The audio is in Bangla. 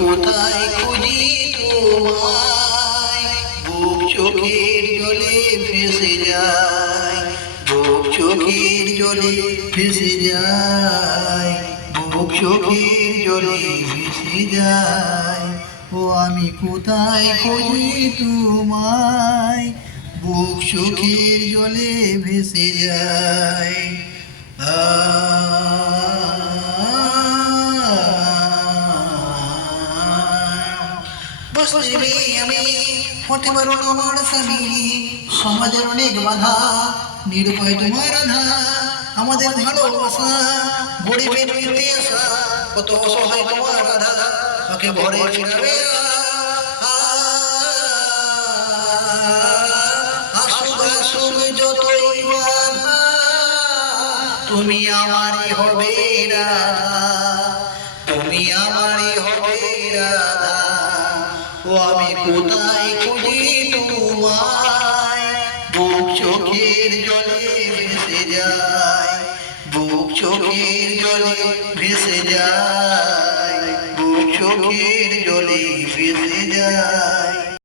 কোথায় খুঁজি তোমায়, বুক চোখের জলে ভেসে যায়, বুক চোখের জলে ভেসে যায়, বুক চোখের জলে ভেসে যায়। ও আমি কোথায় খুঁজি তোমায়, বুক চোখের জলে ভেসে যায়। আমি হতে পারো না আমার স্বামী, সমাজের অনেক বাধা, নিরুপায় তোমার রাধা, আমাদের ভালোবাসা গরিবের ইতিহাসা, কত অসহায় তোমার রাধা, ওকে ভরে ফিরাবে আসুক আসুক যতই বাধা, তুমি আমারই হবে রাধা, তুমি আমারই হবে রাধা। ও আমি কোথায় খুঁজি তোমায়, বুক চোখের জলে ভেসে যায়, বুক চোখের জলে ভেসে যায়, বুক চোখের জলে ভেসে যায়।